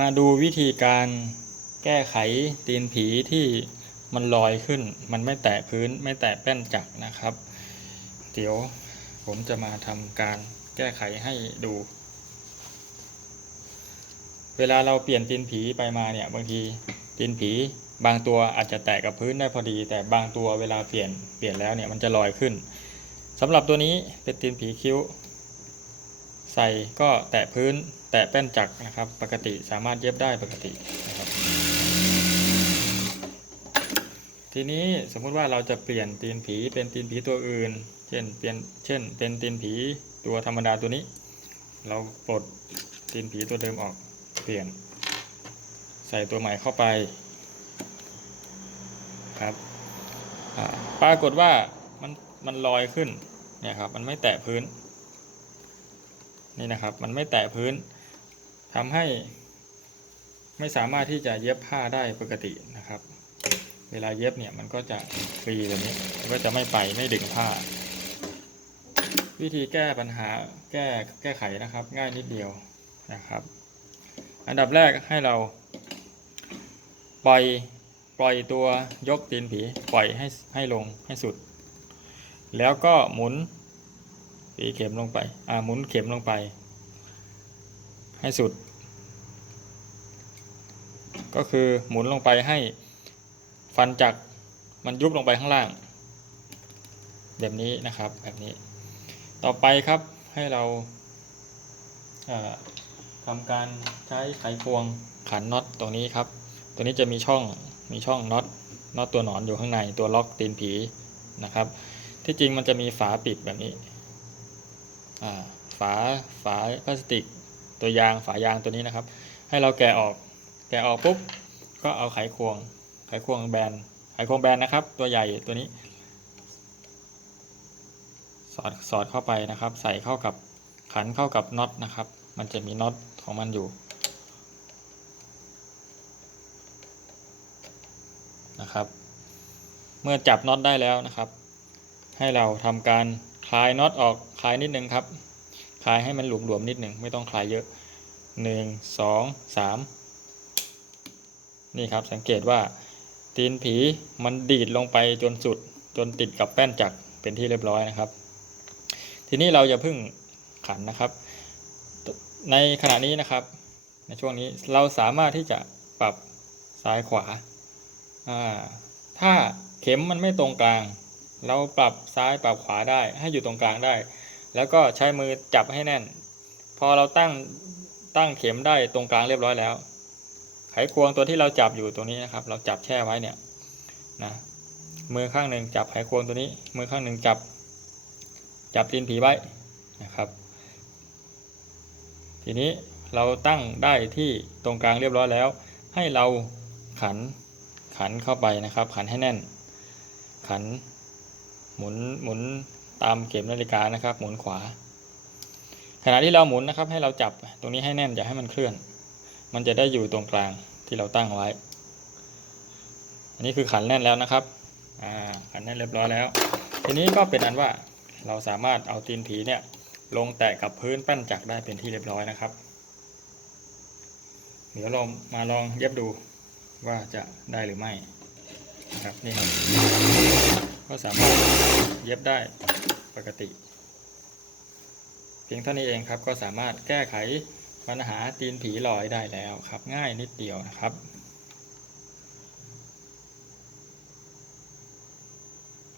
มาดูวิธีการแก้ไขตีนผีที่มันลอยขึ้น มันไม่แตะพื้นไม่แตะแป้นจักรนะครับ เดี๋ยวผมจะมาทำการแก้ไขให้ดู เวลาเราเปลี่ยนตีนผีไปมาเนี่ยบางทีตีนผีบางตัวอาจจะแตะกับพื้นได้พอดี แต่บางตัวเวลาเปลี่ยนเปลี่ยนแล้วเนี่ยมันจะลอยขึ้นสำหรับตัวนี้เป็นตีนผีคิ้ว ใส่ก็แตะพื้น แตะแป้นจักรนะครับ ปกติสามารถเย็บได้ปกตินะครับ ทีนี้สมมุติว่าเราจะเปลี่ยนตีนผีเป็นตีนผีตัวอื่น เช่นเปลี่ยนเช่น เป็นตีนผีตัวธรรมดาตัวนี้ เราปลดตีนผีตัวเดิมออกเปลี่ยน ใส่ตัวใหม่เข้าไปครับปรากฏว่ามันมันลอยขึ้นเนี่ยครับมันไม่แตะพื้นนี่นะครับ มันไม่แตะพื้น ทำให้ไม่สามารถที่จะเย็บผ้าได้ปกตินะครับ เวลาเย็บเนี่ยมันก็จะฟรีแบบนี้ก็จะไม่ไปไม่ดึงผ้า วิธีแก้ปัญหาแก้แก้ไขนะครับ ง่ายนิดเดียวนะครับ อันดับแรกให้เรา ปล่อยปล่อยตัวยกตีนผีปล่อยให้ให้ลงให้สุด แล้วก็หมุนปีเข็มลงไปอ่าหมุนเข็มลงไป ให้สุด ก็คือหมุนลงไปให้ฟันจักรมันยุบลงไปข้างล่าง แบบนี้นะครับแบบนี้ ต่อไปครับให้เราทำการใช้ไขควงขันน็อตตรงนี้ครับ ตัวนี้จะมีช่องมีช่องน็อตน็อตตัวหนอนอยู่ข้างในตัวล็อกตีนผีนะครับ ที่จริงมันจะมีฝาปิดแบบนี้ฝาฝาพลาสติก ตัวยางฝายางตัวนี้นะครับ ให้เราแกะออก แกะออกปุ๊บก็เอาไขควง ไขควงแบน ไขควงแบนนะครับ ตัวใหญ่ตัวนี้ สอดสอดเข้าไปนะครับ ใส่เข้ากับขันเข้ากับน็อตนะครับ มันจะมีน็อตของมันอยู่นะครับ เมื่อจับน็อตได้แล้วนะครับ ให้เราทำการคลายน็อตออกคลายนิดนึงครับ คลายให้มันหลวมๆนิดหนึ่งไม่ต้องคลายเยอะหนึ่งสองสามนี่ครับสังเกตว่าตีนผีมันดีดลงไปจนสุดจนติดกับแป้นจักรเป็นที่เรียบร้อยนะครับ ทีนี้เราจะพึ่งขันนะครับ ในขณะนี้นะครับ ในช่วงนี้เราสามารถที่จะปรับซ้ายขวาอ่าถ้าเข็มมันไม่ตรงกลาง เราปรับซ้ายปรับขวาได้ให้อยู่ตรงกลางได้ แล้วก็ใช้มือจับให้แน่น พอเราตั้งตั้งเข็มได้ตรงกลางเรียบร้อยแล้ว ไขควงตัวที่เราจับอยู่ตรงนี้นะครับ เราจับแช่ไว้เนี่ยนะมือข้างหนึ่งจับไขควงตัวนี้ มือข้างหนึ่งจับ จับตีนผีไว้นะครับ ทีนี้เราตั้งได้ที่ตรงกลางเรียบร้อยแล้ว ให้เราขันขันเข้าไปนะครับ ขันให้แน่น ขันหมุนหมุน ตามเข็มนาฬิกานะครับ หมุนขวา ขณะที่เราหมุนนะครับ ให้เราจับตรงนี้ให้แน่นอย่าให้มันเคลื่อน มันจะได้อยู่ตรงกลางที่เราตั้งไว้ อันนี้คือขันแน่นแล้วนะครับอ่าขันแน่นเรียบร้อยแล้ว ทีนี้ก็เป็นอันว่าเราสามารถเอาตีนผีเนี่ยลงแตะกับพื้นแป้นจักรได้เป็นที่เรียบร้อยนะครับ เดี๋ยวเรามาลองเย็บดูว่าจะได้หรือไม่นะครับนี่ครับก็สามารถเย็บได้ ปกติ เพียงเท่านี้เองครับก็สามารถแก้ไขปัญหาตีนผีลอยได้แล้วครับ ง่ายนิดเดียวนะครับ